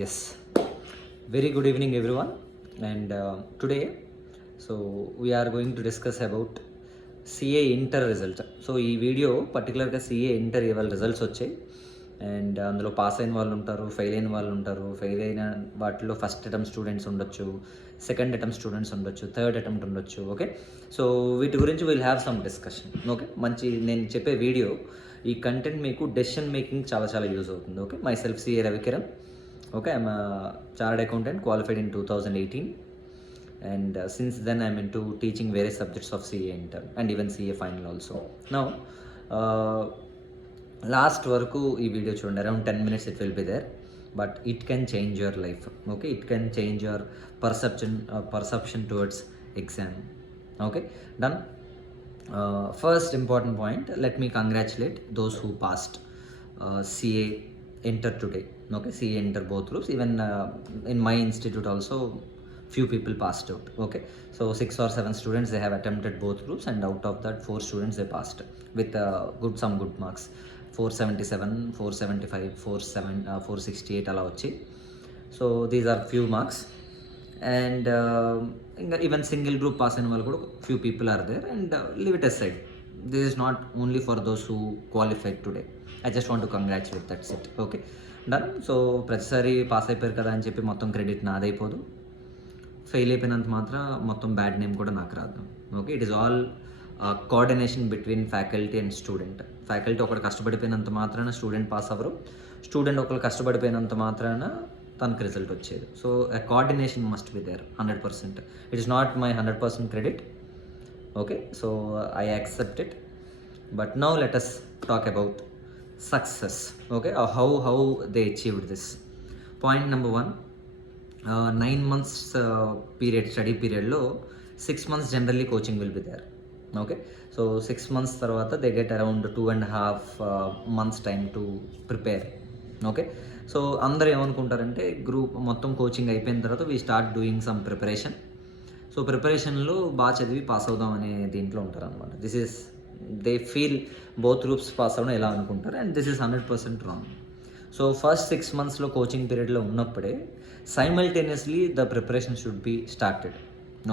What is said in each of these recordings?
Yes. Very good evening, everyone. And today, we are going to discuss about CA inter result. So ఈ video పర్టికులర్గా CA inter ఇవాళ results వచ్చాయి. And అందులో pass అయిన వాళ్ళు ఉంటారు, ఫెయిల్ అయిన వాళ్ళు ఉంటారు. ఫెయిల్ అయిన వాటిలో ఫస్ట్ అటెంప్ట్ స్టూడెంట్స్ ఉండొచ్చు, సెకండ్ అటెంప్ట్ స్టూడెంట్స్ ఉండొచ్చు, థర్డ్ అటెంప్ట్ ఉండొచ్చు. ఓకే, సో వీటి గురించి will have some discussion. Okay, మంచి నేను చెప్పే వీడియో ఈ కంటెంట్ మీకు డెసిషన్ మేకింగ్ చాలా చాలా యూజ్ అవుతుంది. Okay, my self CA Ravikiran. Okay, I'm a chartered accountant, qualified in 2018, and since then I'm into teaching various subjects of CA intern and even CA final also. Now, last వరకు ఈ video చూడండి, around 10 minutes it will be there, but it can change your life. Okay, it can change your perception towards exam. Okay, done. First important point, let me congratulate those who passed CA Inter today. Okay, CA Inter both groups. Even in my institute also few people passed out. Okay, so 6 or 7 students they have attempted both groups, and out of that 4 students they passed with some good marks, 477, 475, 468 అలా వచ్చి. So these are few marks. And ఇంకా even single group pass అయిన వాళ్ళు కూడా few people are there. And leave it aside, this is not only for those who qualified today. I just want to congratulate, that's it. Okay, done. So ప్రతిసారి pass అయిపోయారు కదా అని చెప్పి మొత్తం credit నాదైపోదు. Fail అయిపోయినంత మాత్రం మొత్తం బ్యాడ్ నేమ్ కూడా నాకు రాదు. Okay, it is all coordination between faculty and student. Faculty ఒకటి కష్టపడిపోయినంత మాత్రాన స్టూడెంట్ పాస్ అవ్వరు, స్టూడెంట్ ఒకరు కష్టపడిపోయినంత మాత్రాన తనకు రిజల్ట్ వచ్చేది. So a coordination must be there 100%. It is not my 100% credit. Okay, so I accept it. But now let us talk about success. Okay, how they achieved this. Point number 1, 9 months period, study period lo 6 months generally coaching will be there. Okay, so 6 months tarvata they get around 2.5 months time to prepare. Okay, so అందరూ ఏమనుకుంటారంటే group మొత్తం coaching అయిపోయిన తర్వాత we start doing some preparation. So ప్రిపరేషన్లో బాగా చదివి pass అవుదాం అనే దీంట్లో ఉంటారు అనమాట. This is the feel both groups pass అవ్వడం ఎలా అనుకుంటారు, and this is 100% wrong. So first 6 monthsలో కోచింగ్ పీరియడ్లో ఉన్నప్పుడే simultaneously the preparation should be started.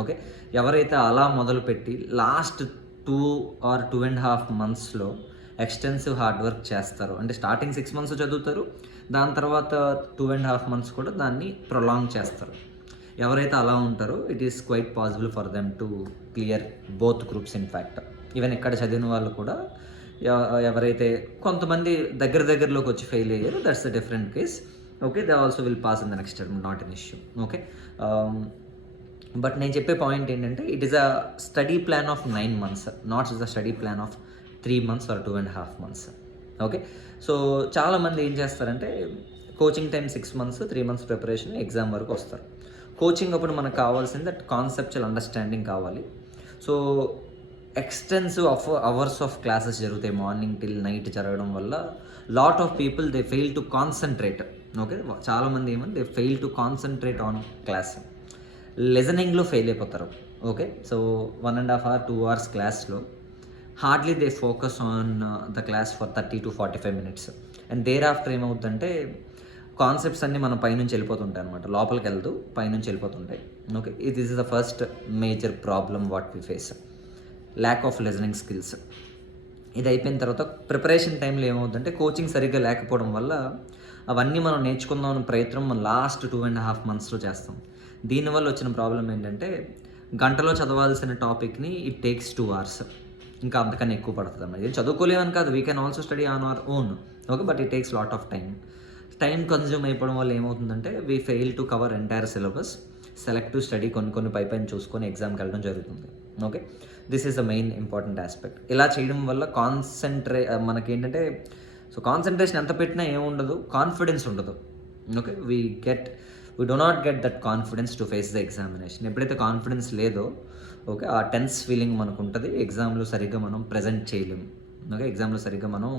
Okay, ఎవరైతే అలా మొదలుపెట్టి లాస్ట్ 2 or 2.5 monthsలో ఎక్స్టెన్సివ్ హార్డ్ వర్క్ చేస్తారు, అంటే స్టార్టింగ్ 6 months చదువుతారు, దాని తర్వాత 2.5 months కూడా దాన్ని ప్రొలాంగ్ చేస్తారు. ఎవరైతే అలా ఉంటారో it is quite possible for them to clear both groups. In fact even ఇక్కడ చదివిన వాళ్ళు కూడా ఎవరైతే కొంతమంది దగ్గరలోకి వచ్చి ఫెయిల్ అయ్యారో that's the different case. Okay, they also will pass in the next term, not an issue. Okay, but నేను చెప్పే పాయింట్ ఏంటంటే it is a study plan of 9 months, not is the study plan of 3 months or 2.5 months. Okay, so చాలామంది ఏం చేస్తారంటే coaching time 6 months, 3 months preparation, exam వరకు వస్తారు. Coaching అప్పుడు మనకు కావాల్సింది దట్ కాన్సెప్చువల్ అండర్స్టాండింగ్ కావాలి. So extensive hours of classes జరుగుతాయి, మార్నింగ్ టిల్ నైట్ జరగడం వల్ల lot of people they fail to concentrate. Okay, చాలామంది ఏమని they fail to concentrate on class, లిజనింగ్లో ఫెయిల్ అయిపోతారు. ఓకే, సో 1.5 hour 2 hours క్లాస్లో hardly they focus on the class for 30 to 45 minutes. And there after ఏమవుతుందంటే concepts అన్నీ మన పైనుంచి వెళ్ళిపోతుంటాయి అనమాట, లోపలికి వెళ్తూ పైనుంచి వెళ్ళిపోతుంటాయి. Okay, this is the first major problem what we face, lack of listening skills. ఇది అయిపోయిన తర్వాత ప్రిపరేషన్ టైంలో ఏమవుతుందంటే కోచింగ్ సరిగ్గా లేకపోవడం వల్ల అవన్నీ మనం నేర్చుకుందాం అనే ప్రయత్నం మనం లాస్ట్ 2.5 monthsలో చేస్తాం. దీనివల్ల వచ్చిన ప్రాబ్లం ఏంటంటే గంటలో చదవాల్సిన టాపిక్ని ఇట్ టేక్స్ 2 hours, ఇంకా అంతకన్నా ఎక్కువ పడుతుంది అన్నమాట. ఇది చదువుకోలేమని కాదు, we can also study on our own. Okay, but it takes lot of time consume అయిపోవడం వల్ల ఏమవుతుందంటే we fail to cover entire syllabus. Selective study కొన్ని పైపైన చూసుకొని ఎగ్జామ్కి వెళ్ళడం జరుగుతుంది. Okay, this is the main important aspect. ఇలా చేయడం వల్ల మనకేంటంటే సో కాన్సన్ట్రేషన్ ఎంత పెట్టినా ఏముండదు, కాన్ఫిడెన్స్ ఉండదు. Okay, we do not get that confidence to face the examination. ఎప్పుడైతే కాన్ఫిడెన్స్ లేదో ఓకే, ఆ టెన్స్ ఫీలింగ్ మనకు ఉంటుంది, ఎగ్జామ్లో సరిగ్గా మనం ప్రజెంట్ చేయలేము. ఓకే, ఎగ్జామ్లో సరిగ్గా మనం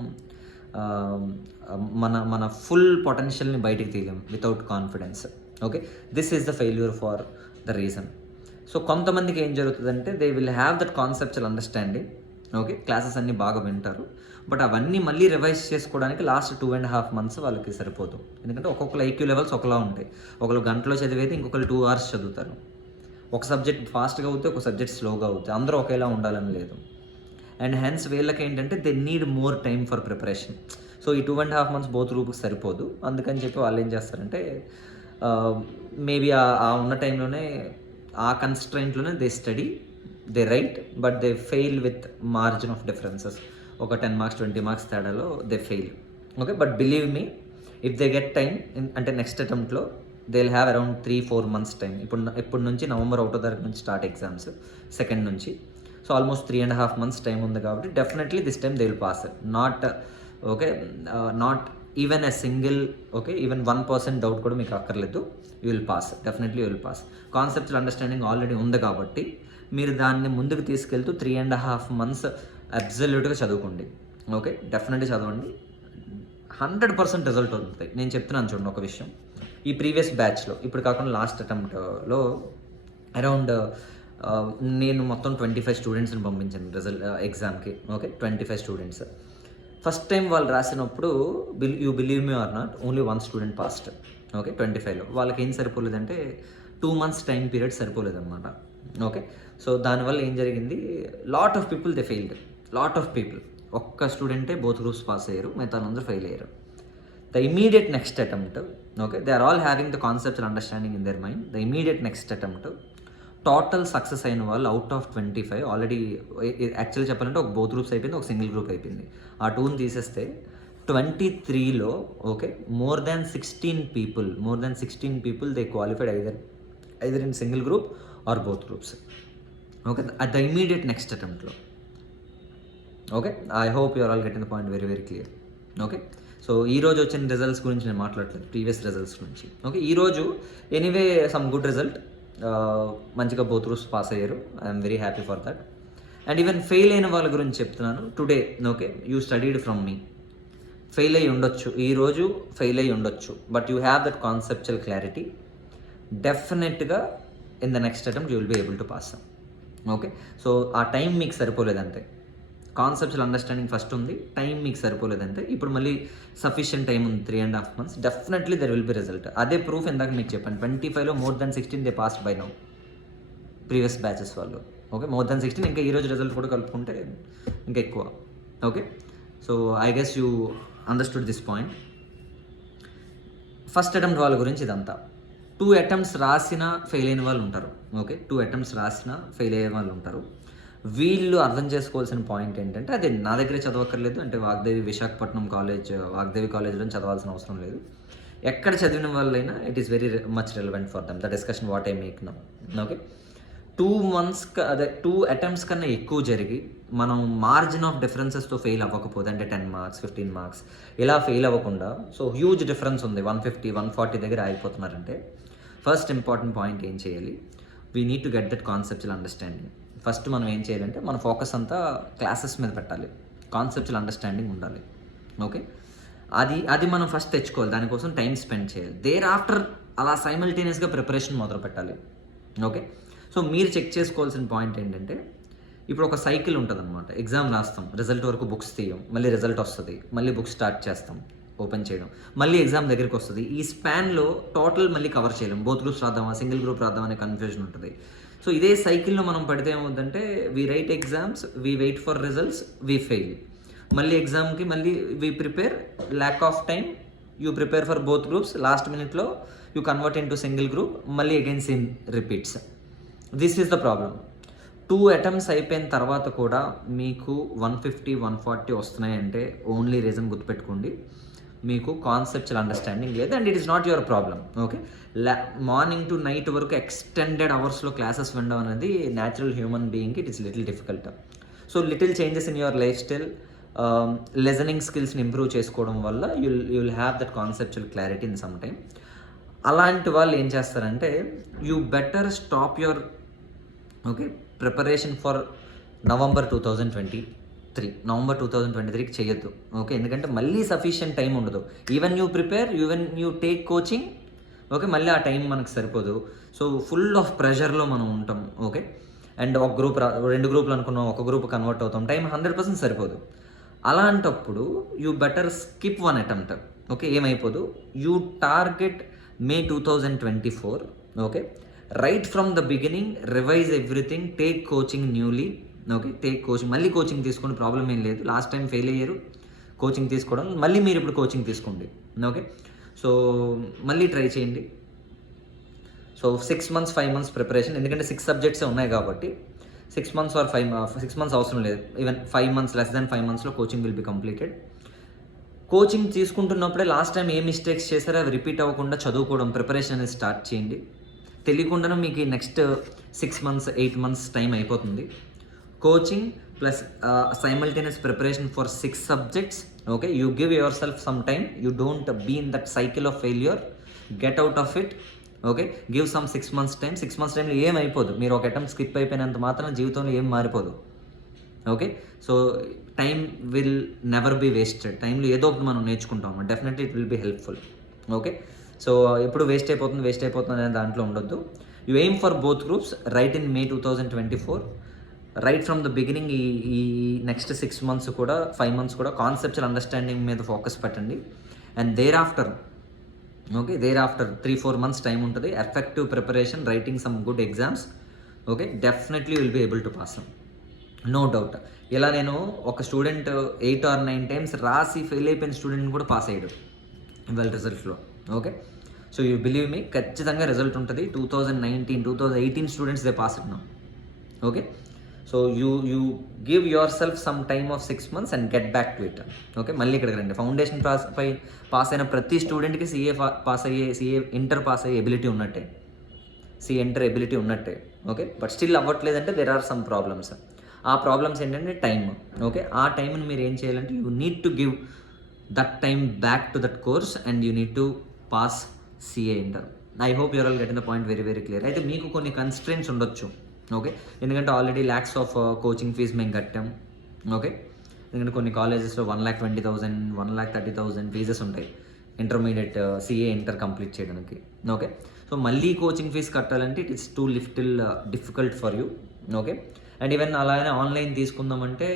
మన ఫుల్ పొటెన్షియల్ని బయటికి తీయలేం without confidence. Okay, this is the failure for the reason. So కొంతమందికి ఏం జరుగుతుందంటే they will have that conceptual understanding, okay, classes అన్నీ బాగా వింటారు. బట్ అవన్నీ మళ్ళీ రివైజ్ చేసుకోవడానికి లాస్ట్ 2.5 months వాళ్ళకి సరిపోదు. ఎందుకంటే ఒక్కొక్కరు ఐక్యూ లెవెల్స్ ఒకలా ఉంటాయి. ఒకళ్ళు గంటలో చదివేది ఇంకొకరు 2 hours చదువుతారు. ఒక సబ్జెక్ట్ ఫాస్ట్గా అవుతే ఒక సబ్జెక్ట్ స్లోగా అవుతాయి. అందరూ ఒకేలా ఉండాలని లేదు. అండ్ హెన్స్ వీళ్ళకి ఏంటంటే they need more time for preparation. So ఈ 2.5 months బోత్ గ్రూప్కి సరిపోదు. అందుకని చెప్పి వాళ్ళు ఏం చేస్తారంటే మేబీ ఆ ఉన్న టైంలోనే ఆ కన్స్ట్రైంట్లోనే they study, they right, but they fail with margin of differences. ఒక 10 marks 20 marks తేడాలో they fail. Okay, but believe me, if they get time అంటే నెక్స్ట్ అటెంప్ట్లో they will have around 3-4 months టైం. ఇప్పుడు నుంచి November 1వ తారీఖు నుంచి స్టార్ట్ ఎగ్జామ్స్, 2nd నుంచి. సో ఆల్మోస్ట్ 3.5 months టైం ఉంది కాబట్టి definitely this time they will pass. Not okay, not even a single okay, even 1% doubt కూడా మీకు అక్కర్లేదు. You will pass, definitely you will pass. Conceptual understanding already ఉంది కాబట్టి మీరు దాన్ని ముందుకు తీసుకెళ్తూ 3.5 months అబ్జల్యూట్గా చదువుకోండి. ఓకే, డెఫినెట్లీ చదవండి, 100% రిజల్ట్ ఉంటుంది. నేను చెప్తున్నాను చూడండి ఒక విషయం. ఈ ప్రీవియస్ బ్యాచ్లో ఇప్పుడు కాకుండా లాస్ట్ అటెంప్ట్లో అరౌండ్ నేను మొత్తం 25 స్టూడెంట్స్ని పంపించాను రిజల్ట్ ఎగ్జామ్కి. Okay, 25 students. ఫస్ట్ టైం వాళ్ళు రాసినప్పుడు you believe me or not, only 1 student passed. Okay, 25లో వాళ్ళకి ఏం సరిపోలేదంటే 2 months టైం పీరియడ్ సరిపోలేదన్నమాట. ఓకే, సో దానివల్ల ఏం జరిగింది, lot of people they failed, lot of people. ఒక్క స్టూడెంటే బోత్ గ్రూప్స్ పాస్ అయ్యారు, మిగతా అందరూ ఫెయిల్ అయ్యారు. The immediate next attempt, okay, they are all having the conceptual understanding in their mind. The immediate next attempt total success అయిన వాళ్ళు out of 25 already, actually చెప్పాలంటే ఒక బోత్ గ్రూప్స్ అయిపోయింది, ఒక సింగిల్ గ్రూప్ అయిపోయింది. ఆ 2ని తీసేస్తే 23లో okay more than 16 people they qualified either in single group or both groups. Okay, at the immediate next అటెంప్ట్లో. Okay, I hope you are all getting the point very very clear. Okay, so ఈరోజు వచ్చిన results గురించి నేను మాట్లాడలేదు, previous results గురించి. Okay, ఈరోజు anyway some good result, మంచిగా both groups pass అయ్యారు. I'm very happy for that. And even fail అయిన వాళ్ళ గురించి చెప్తున్నాను today. Okay, you studied from me. Fail అయ్యి ఉండొచ్చు, ఈరోజు ఫెయిల్ అయ్యి ఉండొచ్చు, but you have that conceptual clarity. డెఫినెట్గా in the next attempt you will be able to pass. Okay, so ఆ టైం మీకు సరిపోలేదంటే, కాన్సెప్చువల్ అండర్స్టాండింగ్ ఫస్ట్ ఉంది, టైం మీకు సరిపోలేదంటే ఇప్పుడు మళ్ళీ సఫిషియంట్ టైం ఉంది, 3.5 months. Definitely there will be result. అదే ప్రూఫ్ ఇందాక మీకు చెప్పాను, 25లో more than 16 they passed by now, previous batches వాళ్ళు. ఓకే, మోర్ దాన్ 16, ఇంకా ఈరోజు రిజల్ట్ కూడా కలుపుకుంటే ఇంకా ఎక్కువ. Okay, so I guess you understood this point. First attempt వాళ్ళ గురించి ఇదంతా. 2 attempts రాసిన ఫెయిల్ అయిన వాళ్ళు ఉంటారు. ఓకే, 2 attempts రాసిన ఫెయిల్ అయ్యే వాళ్ళు ఉంటారు. వీళ్ళు అర్థం చేసుకోవాల్సిన పాయింట్ ఏంటంటే, అదే నా దగ్గరే చదవక్కర్లేదు, అంటే విశాఖపట్నం వాగ్దేవి కాలేజ్లో చదవాల్సిన అవసరం లేదు. ఎక్కడ చదివిన వాళ్ళైనా it is very much relevant for them, the discussion what I make now. Okay, 2 attempts కన్నా ఎక్కువ జరిగి మనం మార్జిన్ ఆఫ్ డిఫరెన్సెస్తో ఫెయిల్ అవ్వకపోతే, అంటే 10 marks 15 marks ఇలా ఫెయిల్ అవ్వకుండా, సో హ్యూజ్ డిఫరెన్స్ ఉంది, 150 140 దగ్గర ఆగిపోతున్నారంటే ఫస్ట్ ఇంపార్టెంట్ పాయింట్ ఏం చేయాలి, we need to get that conceptual understanding. First మనం ఏం చేయాలంటే మన ఫోకస్ అంతా క్లాసెస్ మీద పెట్టాలి, కాన్సెప్చువల్ అండర్స్టాండింగ్ ఉండాలి. ఓకే, అది మనం ఫస్ట్ తెచ్చుకోవాలి, దానికోసం టైం స్పెండ్ చేయాలి. దేర్ ఆఫ్టర్ అలా సైమల్టేనియస్గా ప్రిపరేషన్ మొదలు పెట్టాలి. ఓకే, సో మీరు చెక్ చేసుకోవాల్సిన పాయింట్ ఏంటంటే, ఇప్పుడు ఒక సైకిల్ ఉంటుంది అనమాట. ఎగ్జామ్ రాస్తాం, రిజల్ట్ వరకు బుక్స్ తీయం, మళ్ళీ రిజల్ట్ వస్తుంది, మళ్ళీ బుక్స్ స్టార్ట్ చేస్తాం, ఓపెన్ చేయడం, మళ్ళీ ఎగ్జామ్ దగ్గరికి వస్తుంది. ఈ స్పాన్లో టోటల్ మళ్ళీ కవర్ చేయలేం. బోత్ గ్రూప్స్ రాద్దామా, సింగిల్ గ్రూప్ రాద్దామా అనే కన్ఫ్యూజన్ ఉంటుంది. సో ఇదే సైకిల్లో మనం పడితే ఏమవుతుందంటే, we write exams, we wait for results, we fail. మళ్ళీ ఎగ్జామ్కి మళ్ళీ we prepare, lack of time, you prepare for both groups, last మినిట్లో you convert in to single group, మళ్ళీ again same repeats. This is the problem. 2 attempts అయిపోయిన తర్వాత కూడా మీకు 150 140 వస్తున్నాయంటే ఓన్లీ రీజన్ గుర్తుపెట్టుకోండి, మీకు కాన్సెప్చువల్ అండర్స్టాండింగ్ లేదు, and it is not your problem. Okay, morning to night వరకు ఎక్స్టెండెడ్ అవర్స్లో క్లాసెస్ వినడం అనేది న్యాచురల్ హ్యూమన్ బీయింగ్కి it is little difficult. So little changes in your life style, listening స్కిల్స్ని ఇంప్రూవ్ చేసుకోవడం వల్ల you'll have that conceptual clarity in some time. అలాంటి వాళ్ళు ఏం చేస్తారంటే, you better stop your okay preparation for November 2023కి చేయొద్దు. ఓకే, ఎందుకంటే మళ్ళీ సఫిషియంట్ టైం ఉండదు. Even you prepare, even you take coaching, okay, మళ్ళీ ఆ టైం మనకు సరిపోదు. సో ఫుల్ ఆఫ్ ప్రెషర్లో మనం ఉంటాం. ఓకే, అండ్ ఒక గ్రూప్ 2 గ్రూపులు అనుకున్నాం, ఒక గ్రూప్ కన్వర్ట్ అవుతాం, టైం 100% సరిపోదు. అలాంటప్పుడు you better skip one attempt. Okay, ఏమైపోదు, you target May 2024. Okay, right from the beginning revise everything, take coaching newly. Okay, take coaching, మళ్ళీ కోచింగ్ తీసుకోండి, ప్రాబ్లం ఏం లేదు. లాస్ట్ టైం ఫెయిల్ అయ్యారు కోచింగ్ తీసుకోవడం, మళ్ళీ మీరు ఇప్పుడు కోచింగ్ తీసుకోండి. ఓకే, సో మళ్ళీ ట్రై చేయండి. సో 6 months 5 months ప్రిపరేషన్, ఎందుకంటే 6 సబ్జెక్ట్సే ఉన్నాయి కాబట్టి 6 months ఆర్ 6 months అవసరం లేదు, ఈవెన్ 5 months, లెస్ దాన్ 5 monthsలో coaching will be completed. Coaching తీసుకుంటున్నప్పుడే లాస్ట్ టైం ఏ మిస్టేక్స్ చేశారో అవి రిపీట్ అవ్వకుండా చదువుకోవడం, ప్రిపరేషన్ అనేది స్టార్ట్ చేయండి. తెలియకుండానే మీకు నెక్స్ట్ 6 months 8 months టైం అయిపోతుంది. Coaching plus simultaneous preparation for 6 subjects. Okay, you give yourself some time, you don't be in that cycle of failure, get out of it. Okay, give some 6 months time. 6 months టైంలో ఏం అయిపోదు, మీరు ఒక attempt skip అయిపోయినంత మాత్రం జీవితంలో ఏం మారిపోదు. Okay, so time will never be wasted. టైంలో ఏదో ఒకటి మనం నేర్చుకుంటాం, definitely it will be helpful. Okay, so ఎప్పుడు వేస్ట్ అయిపోతుంది అనే దాంట్లో ఉండొద్దు. You aim for both groups, right in May 2024. Right from the beginning ఈ నెక్స్ట్ 6 months కూడా 5 months కూడా కాన్సెప్చువల్ అండర్స్టాండింగ్ మీద ఫోకస్ పెట్టండి. And there after 3-4 months time ఉంటుంది, effective preparation, writing some good exams. Okay, definitely will be able to pass, no doubt. ఇలా నేను ఒక student 8 or 9 times రాసి ఫెయిల్ అయిపోయిన స్టూడెంట్ని కూడా పాస్ అయ్యాడు ఇవాళ రిజల్ట్లో. Okay, so you believe me, ఖచ్చితంగా రిజల్ట్ ఉంటుంది. 2019 2018 స్టూడెంట్స్ దే పాస్ ఉన్నాం. Okay, so you give yourself some time off 6 months and get back to it. Okay, మళ్ళీ ఇక్కడికి రండి. ఫౌండేషన్ పాస్ అయిన ప్రతి స్టూడెంట్కి సిఏ ఇంటర్ పాస్ అయ్యే ఎబిలిటీ ఉన్నట్టే, సిఏ ఇంటర్ ఎబిలిటీ ఉన్నట్టే. ఓకే, బట్ స్టిల్ అవ్వట్లేదంటే దెర్ ఆర్ సమ్ ప్రాబ్లమ్స్. ఆ ప్రాబ్లమ్స్ ఏంటంటే టైమ్. ఓకే, ఆ టైంని మీరు ఏం చేయాలంటే you need to give that time back to that course and you need to pass CA inter. I hope you're all getting the point very very clear. అయితే మీకు కొన్ని కన్స్ట్రెంట్స్ ఉండొచ్చు. ఓకే, ఎందుకంటే already lakhs of coaching fee మేము కట్టాం. Okay, ఎందుకంటే కొన్ని కాలేజెస్లో 1,20,000 1,30,000 ఫీజెస్ ఉంటాయి ఇంటర్మీడియట్ సిఏ ఇంటర్ కంప్లీట్ చేయడానికి. ఓకే, సో మళ్ళీ కోచింగ్ ఫీజ్ కట్టాలంటే it is too little difficult for you. Okay, and even అలానే ఆన్లైన్ తీసుకుందామంటే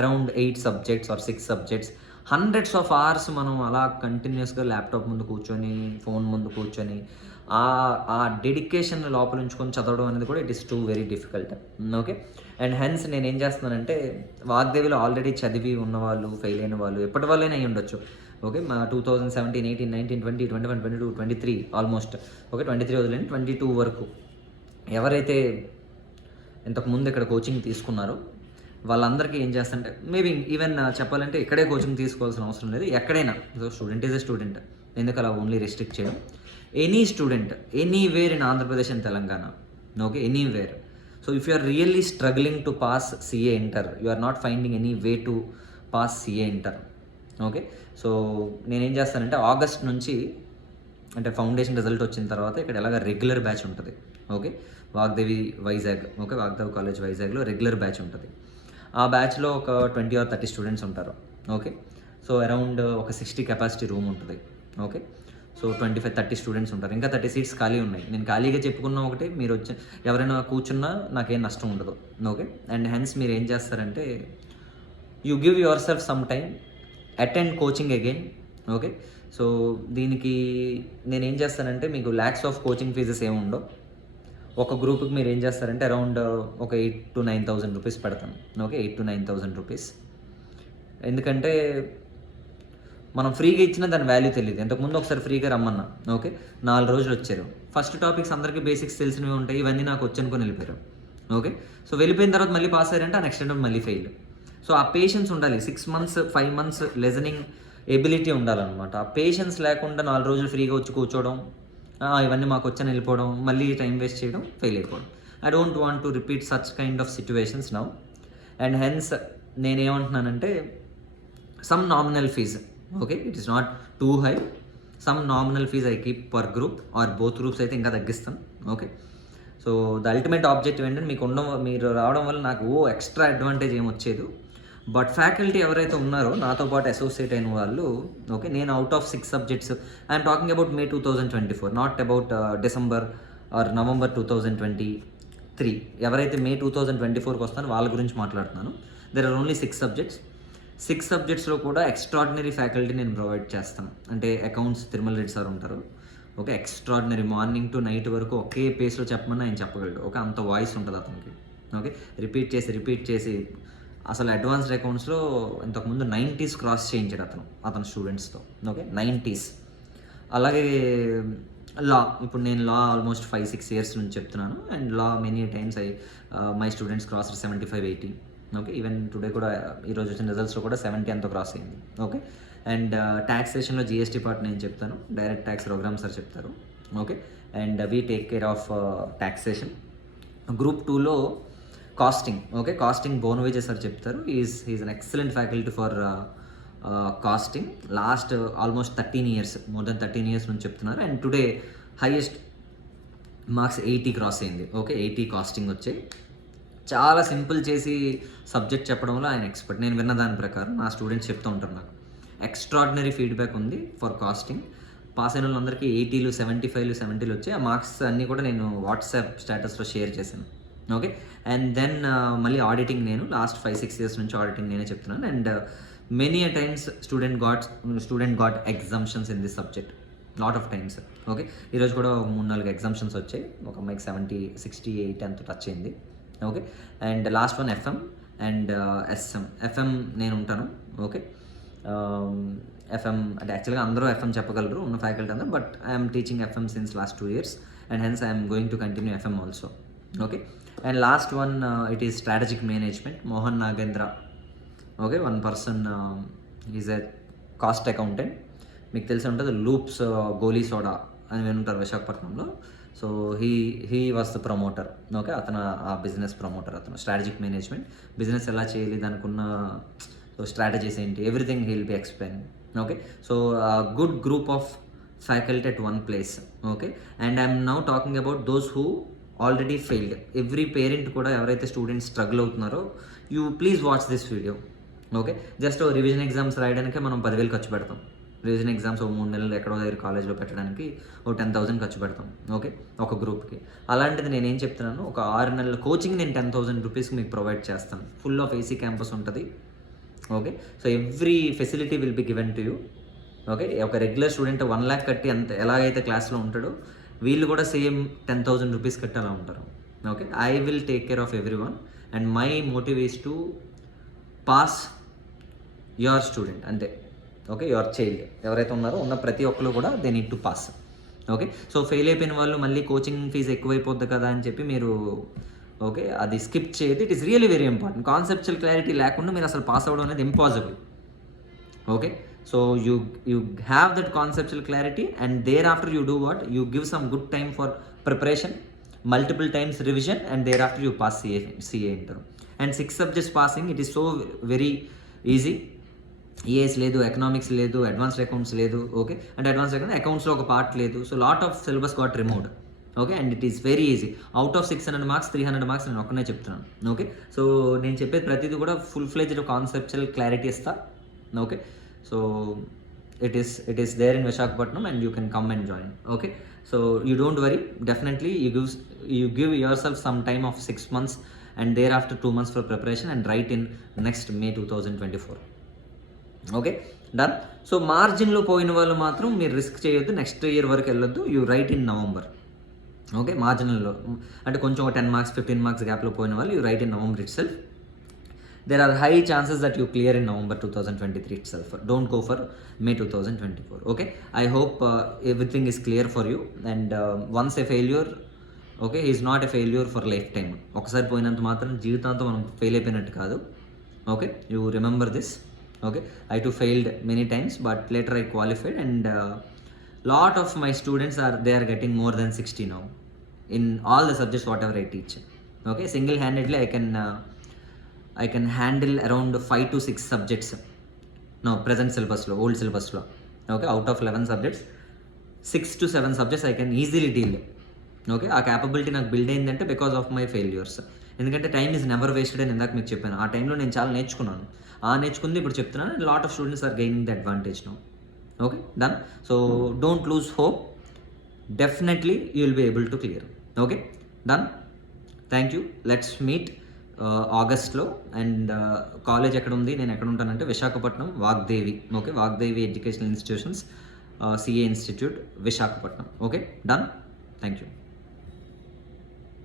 around 8 subjects or 6 subjects, hundreds of hours మనం అలా కంటిన్యూస్గా ల్యాప్టాప్ ముందు కూర్చొని, ఫోన్ ముందు కూర్చొని ఆ డెడికేషన్ లోపల ఉంచుకొని చదవడం అనేది కూడా it is two very difficult. Okay, and hence నేను ఏం చేస్తున్నానంటే, వాగ్దేవిలో ఆల్రెడీ చదివి ఉన్నవాళ్ళు, ఫెయిల్ అయిన వాళ్ళు, ఎప్పటి వాళ్ళైనా అయ్యి ఉండొచ్చు. ఓకే, మా 2017 18 19 20 21 22 23 ఆల్మోస్ట్. ఓకే, 23 వదిలేండి, 22 వరకు ఎవరైతే ఇంతకుముందు ఇక్కడ కోచింగ్ తీసుకున్నారో వాళ్ళందరికీ ఏం చేస్తుంటే, మేబీ ఈవెన్ చెప్పాలంటే ఇక్కడే కోచింగ్ తీసుకోవాల్సిన అవసరం లేదు, ఎక్కడైనా. So student is a student, ఎందుకు అలా ఓన్లీ రెస్ట్రిక్ట్ చేయడం. Any student anywhere in Andhra Pradesh and Telangana. Okay, anywhere. So if you are really struggling to pass CA inter, you are not finding any way to pass CA inter. Okay, so నేనేం చేస్తానంటే August నుంచి, అంటే foundation result వచ్చిన తర్వాత ఇక్కడ ఎలాగ regular batch ఉంటుంది. Okay, Vagdevi Vizag, okay, Vagdevi college వైజాగ్లో రెగ్యులర్ బ్యాచ్ ఉంటుంది. ఆ బ్యాచ్లో ఒక 20 or 30 స్టూడెంట్స్ ఉంటారు. ఓకే, సో అరౌండ్ ఒక 60 కెపాసిటీ రూమ్ ఉంటుంది. ఓకే, సో 25-30 స్టూడెంట్స్ ఉంటారు, ఇంకా 30 seats ఖాళీ ఉన్నాయి. నేను ఖాళీగా చెప్పుకున్న ఒకటి, మీరు వచ్చి ఎవరైనా కూర్చున్నా నాకేం నష్టం ఉండదు. ఓకే, అండ్ హెన్స్ మీరు ఏం చేస్తారంటే, you give yourself some time, attend coaching again. Okay, so దీనికి నేను ఏం చేస్తానంటే, మీకు lakhs ఆఫ్ కోచింగ్ ఫీజెస్ ఏమి ఉండవు. ఒక గ్రూప్కి మీరు ఏం చేస్తారంటే అరౌండ్ ఒక 8,000 to 9,000 రూపీస్ పెడతాను. Okay, 8,000 to 9,000 rupees. ఎందుకంటే మనం ఫ్రీగా ఇచ్చిన దాని వాల్యూ తెలియదు. ఇంతకుముందు ఒకసారి ఫ్రీగా రమ్మన్నా, ఓకే, 4 రోజులు వచ్చారు. ఫస్ట్ టాపిక్స్ అందరికీ బేసిక్స్ తెలిసినవి ఉంటాయి, ఇవన్నీ నాకు వచ్చనుకొని వెళ్ళిపోయారు. ఓకే, సో వెళ్ళిపోయిన తర్వాత మళ్ళీ పాస్ అయ్యారంటే ఆ నెక్స్ట్ టైం మళ్ళీ ఫెయిల్. సో ఆ పేషెన్స్ ఉండాలి. 6 months 5 months లిజనింగ్ ఎబిలిటీ ఉండాలన్నమాట. ఆ పేషెన్స్ లేకుండా 4 రోజులు ఫ్రీగా వచ్చి కూర్చోవడం, ఇవన్నీ మాకు వచ్చని వెళ్ళిపోవడం, మళ్ళీ టైం వేస్ట్ చేయడం, ఫెయిల్ అయిపోవడం. I don't want to repeat such kind of situations now. And hence నేనేమంటున్నానంటే, some nominal fee, okay, it is not too high, some nominal fee I keep per group or both groups అయితే ఇంకా తగ్గిస్తాను. Okay, so the ultimate objective ఏంటంటే, మీరు రావడం వల్ల నాకు extra advantage ఏమి వచ్చేది. బట్ ఫ్యాకల్టీ ఎవరైతే ఉన్నారో నాతో పాటు అసోసియేట్ అయిన వాళ్ళు, ఓకే, నేను out of 6 subjects, I'm talking about May 2024, not about December or November 2020 3. ఎవరైతే మే 2024కి వస్తారో వాళ్ళ గురించి మాట్లాడుతున్నాను. There are only 6 subjects. 6 సబ్జెక్ట్స్లో కూడా ఎక్స్ట్రాడినరీ ఫ్యాకల్టీ నేను ప్రొవైడ్ చేస్తాను. అంటే అకౌంట్స్ తిరుమల రెడ్డి సార్ ఉంటారు. Okay, extraordinary morning to night వరకు ఒకే పేస్లో చెప్పమని ఆయన చెప్పగలడు. ఓకే, అంత వాయిస్ ఉంటుంది అతనికి. ఓకే, రిపీట్ చేసి అసలు అడ్వాన్స్డ్ అకౌంట్స్లో ఇంతకుముందు 90s క్రాస్ చేయించాడు అతను స్టూడెంట్స్తో. Okay, 90s. అలాగే లా, ఇప్పుడు నేను లా ఆల్మోస్ట్ 5-6 ఇయర్స్ నుంచి చెప్తున్నాను. అండ్ లా many times my students cross 75-80. Okay, even today కూడా ఈరోజు వచ్చిన రిజల్ట్స్లో కూడా 70 అంతా క్రాస్ అయింది. ఓకే, అండ్ ట్యాక్సేషన్లో జిఎస్టీ పార్ట్ నేను చెప్తాను, డైరెక్ట్ ట్యాక్స్ ప్రోగ్రామ్ సార్ చెప్తారు. Okay, and we take care of taxation. Group 2లో కాస్టింగ్. ఓకే, కాస్టింగ్ బోనవేజే సార్ చెప్తారు. Is an excellent faculty for costing. Last almost 13 years, more than 13 years నుంచి చెప్తున్నారు. And today highest marks 80 cross అయింది. Okay, 80 casting వచ్చాయి. చాలా simple చేసి subject చెప్పడంలో ఆయన ఎక్స్పర్ట్. నేను విన్న దాని ప్రకారం నా స్టూడెంట్స్ చెప్తూ ఉంటారు నాకు. ఎక్స్ట్రాడినరీ ఫీడ్బ్యాక్ ఉంది ఫర్ కాస్టింగ్. పాస్ అయిన వాళ్ళందరికీ 80లు 75లు 70లు వచ్చాయి. ఆ మార్క్స్ అన్నీ కూడా నేను వాట్సాప్ స్టేటస్లో షేర్ చేశాను. ఓకే, అండ్ దెన్ మళ్ళీ ఆడిటింగ్, నేను లాస్ట్ 5-6 ఇయర్స్ నుంచి ఆడిటింగ్ నేనే చెప్తున్నాను. And many a times student got exemptions in this subject, lot of times. Okay, ఈరోజు కూడా 3-4 ఎగ్జామ్షన్స్ వచ్చాయి. ఒక అమ్మాయికి 68 అంత టచ్ అయింది. Okay, and last one FM and SM. FM నేను ఉంటాను. ఓకే, ఎఫ్ఎం అంటే యాక్చువల్గా అందరూ ఎఫ్ఎం చెప్పగలరు ఉన్న ఫ్యాకల్టీ అందరూ, but I'm teaching FM since last 2 years and hence I'm going to continue FM also. Okay, and last one it is strategic management, Mohan Nagendra. Okay, one person is a cost accountant. మీకు తెలిసి ఉంటుంది loops గోలీ soda అని వినుంటారు విశాఖపట్నంలో. So he was the promoter. Okay, అతను ఆ business promoter. అతను strategic management, business ఎలా చేయాలి, దానికి ఉన్న స్ట్రాటజీస్ ఏంటి, everything he will be explain. Okay, so good group of faculty at one place. Okay, and I'm now talking about those who already failed. Every parent కూడా ఎవరైతే students struggle అవుతున్నారో, you please watch this video. Okay, just revision exams రాయడానికే మనం 10,000 ఖర్చు పెడతాం. Revision exams 3 నెలలు ఎక్కడో దగ్గర కాలేజ్లో పెట్టడానికి 10,000 ఖర్చు పెడతాం. ఓకే, ఒక గ్రూప్కి. అలాంటిది నేనేం చెప్తున్నాను, ఒక 6 నెలల కోచింగ్ నేను 10,000 రూపీస్కి మీకు ప్రొవైడ్ చేస్తాను. ఫుల్ ఆఫ్ ఏసీ క్యాంపస్ ఉంటుంది. Okay, so every facility will be given to you. Okay, ఒక రెగ్యులర్ స్టూడెంట్ 1 lakh కట్టి అంత ఎలాగైతే క్లాస్లో ఉంటాడో, వీళ్ళు కూడా సేమ్ 10,000 రూపీస్ కట్టి అలా ఉంటారు. Okay, I will take care of every one and my motive is to pass your student, అంతే. ఓకే, యువర్ చైల్డ్ ఎవరైతే ఉన్నారో ఉన్న ప్రతి ఒక్కరు కూడా they need to pass. Okay, so fail అయిపోయిన వాళ్ళు మళ్ళీ కోచింగ్ ఫీజు ఎక్కువైపోద్ది కదా అని చెప్పి మీరు ఓకే అది స్కిప్ చేయదు. It is really very important. Conceptual clarity లేకుండా మీరు అసలు పాస్ అవ్వడం అనేది impossible. Okay, so you have that conceptual clarity and thereafter you do what? You give some good time for preparation, multiple times revision, and thereafter you pass CA interview. And 6 subjects passing, it is so very easy. EAS లేదు, economics లేదు, advanced accounts లేదు. Okay, అంటే advanced అకౌంట్స్లో ఒక part లేదు. So lot of syllabus got removed. Okay, and it is very easy. Out of 600 marks 300 marks నేను ఒక్కనే చెప్తున్నాను. Okay, so నేను చెప్పేది ప్రతిదీ కూడా ఫుల్ ఫ్లెజ్డ్ కాన్సెప్చువల్ క్లారిటీ ఇస్తా. Okay, so it is there in Visakhapatnam and you can come and join. Okay, so you don't worry, definitely you give yourself some time of 6 months and thereafter 2 months for preparation and write in next May 2024. Okay, done. So margin లో పోయిన వాళ్ళు మాత్రం మీరు risk చేయొద్దు, next year వరకు వెళ్ళొద్దు. You write in November. Okay, మార్జినల్లో అంటే కొంచెం 10 మార్క్స్ 15 మార్క్స్ గ్యాప్లో పోయిన వాళ్ళు you write in November itself. There are high chances that you clear in November 2023 itself. Don't go for May 2024. Okay, I hope everything is clear for you. And once a failure, okay, is not a failure for lifetime. ఒకసారి పోయినంత మాత్రం జీవితాంతం మనం fail అయిపోయినట్టు కాదు. Okay, you remember this. Okay, I too failed many times, but later I qualified, and lot of my students they are getting more than 60 now in all the subjects whatever I teach. Okay, single handedly I can handle around 5 to 6 subjects. No, present syllabus lo, old syllabus lo. Okay, out of 11 subjects, 6 to 7 subjects I can easily deal. Okay, ఆ capability నాకు build అయిందంటే because of my failures. ఎందుకంటే time is never wasted అని ఇందాక మీకు చెప్పాను. ఆ టైంలో నేను చాలా నేర్చుకున్నాను. నేర్చుకుంది ఇప్పుడు చెప్తున్నాను. Lot of students are gaining the advantage now. Okay, done. So don't lose hope. Definitely you will be able to clear. Okay, done. Thank you. Let's meet ఆగస్ట్లో. అండ్ కాలేజ్ ఎక్కడ ఉంది, నేను ఎక్కడ ఉంటానంటే Visakhapatnam, Vagdevi. Okay, Vagdevi educational institutions, CA institute, Visakhapatnam. Okay, done. Thank you.